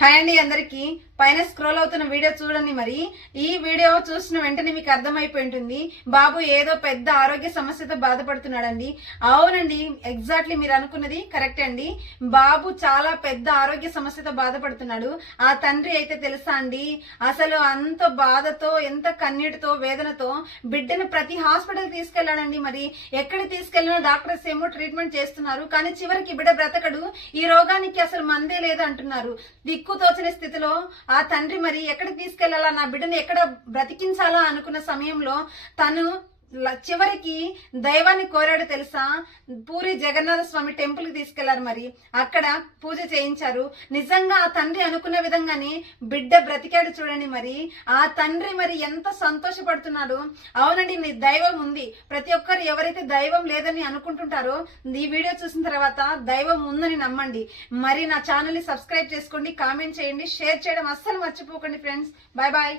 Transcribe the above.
Hi అండి అందరికి పైన స్క్రోల్ అవుతున్న వీడియో చూడండి. మరి ఈ వీడియో చూసిన వెంటనే మీకు అర్థమైపోయి ఉంటుంది, బాబు ఏదో పెద్ద ఆరోగ్య సమస్యతో బాధపడుతున్నాడండి. అవునండి, ఎగ్జాక్ట్లీ మీరు అనుకున్నది కరెక్ట్ అండి. బాబు చాలా పెద్ద ఆరోగ్య సమస్యతో బాధపడుతున్నాడు. ఆ తండ్రి అయితే తెలుసా అండి, అసలు అంత బాధతో, ఎంత కన్నీటితో, వేదనతో బిడ్డను ప్రతి హాస్పిటల్ తీసుకెళ్లాడండి. మరి ఎక్కడికి తీసుకెళ్లినా డాక్టర్స్ ఏమో ట్రీట్మెంట్ చేస్తున్నారు, కానీ చివరికి బిడ్డ బ్రతకడు, ఈ రోగానికి అసలు మందే లేదు అంటున్నారు. దిక్కుతోచని స్థితిలో ఆ తండ్రి మరి ఎక్కడికి తీసుకెళ్లాలా, నా బిడ్డని ఎక్కడ బ్రతికించాలా అనుకున్న సమయంలో తను చివరికి దైవాన్ని కోరాడు తెలుసా. పూరి జగన్నాథ స్వామి టెంపుల్ కి తీసుకెళ్లారు. మరి అక్కడ పూజ చేయించారు. నిజంగా ఆ తండ్రి అనుకున్న విధంగానే బిడ్డ బ్రతికాడు చూడండి. మరి ఆ తండ్రి మరి ఎంత సంతోషపడుతున్నాడు. అవునండి, నీ దైవం ఉంది. ప్రతి ఒక్కరు ఎవరైతే దైవం లేదని అనుకుంటుంటారో ఈ వీడియో చూసిన తర్వాత దైవం ఉందని నమ్మండి. మరి నా ఛానల్ ని సబ్స్క్రైబ్ చేసుకోండి, కామెంట్ చేయండి, షేర్ చేయడం అస్సలు మర్చిపోకండి ఫ్రెండ్స్. Bye bye.